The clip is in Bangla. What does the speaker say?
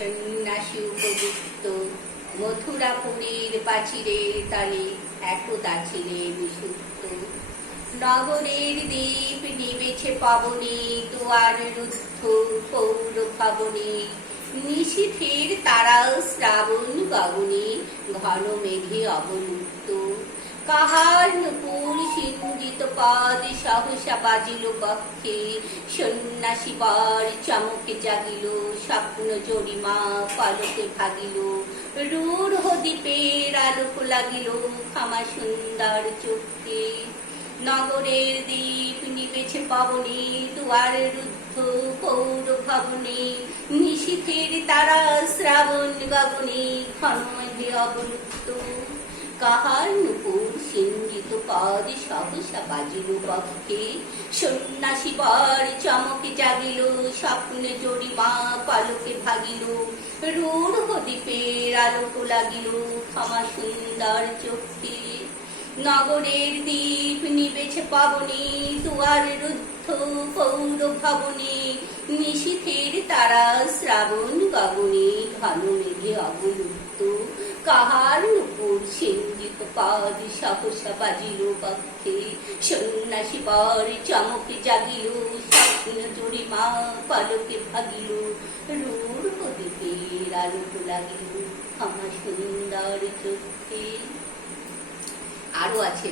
সন্ন্যাসী উপযুক্ত মথুরাপুরীর পাচিরের তালে একদা ছিলেন সুপ্ত। নগরের দ্বীপ নিবেছে পাবনে, দুয়ার রুদ্ধ পৌর ভবনে, নিশীথের তারা শ্রাবণ গগনে, ঘন মেঘে অবলুপ্ত। কাহার নূপুর সিঞ্জিত পদ সহসা বাজিল বক্ষে, সন্ন্যাসী বর চমকে জাগিল, স্বপ্ন জরিমা পলকে ভাগিল। রূঢ় দ্বীপের আলোক লাগিল ক্ষমা সুন্দর চোখে। নগরের দ্বীপ নিবেছে পাবনে, দুয়ার রুদ্ধ পৌর ভবনে, নিশীথের তারা শ্রাবণ গগনে, ঘন মেঘে অবলুপ্ত। কাহার নূপুর সিঞ্জিত পদ সহসা বাজিল বক্ষে, সন্ন্যাসী বর চমকে জাগিল, স্বপ্নে জরিমা পলকে ভাগিল। রূঢ় দ্বীপের আলোক লাগিল ক্ষমা সুন্দর চোখে। নগরের দ্বীপ নিবেছে পাবনে, দুয়ার রুদ্ধ পৌর ভবনে, নিশীথের তারা শ্রাবণ গগনে, ঘন মেঘে অবলুপ্ত। কাহার নূপুর সিঞ্জিত পদ সহসা বাজিল বক্ষে, সন্ন্যাসী বর চমকে জাগিল, স্বপ্ন জরিমা পলকে ভাগিল। রূঢ় দ্বীপের আলোক লাগিল ক্ষমা সুন্দর চোখে। আরো আছে।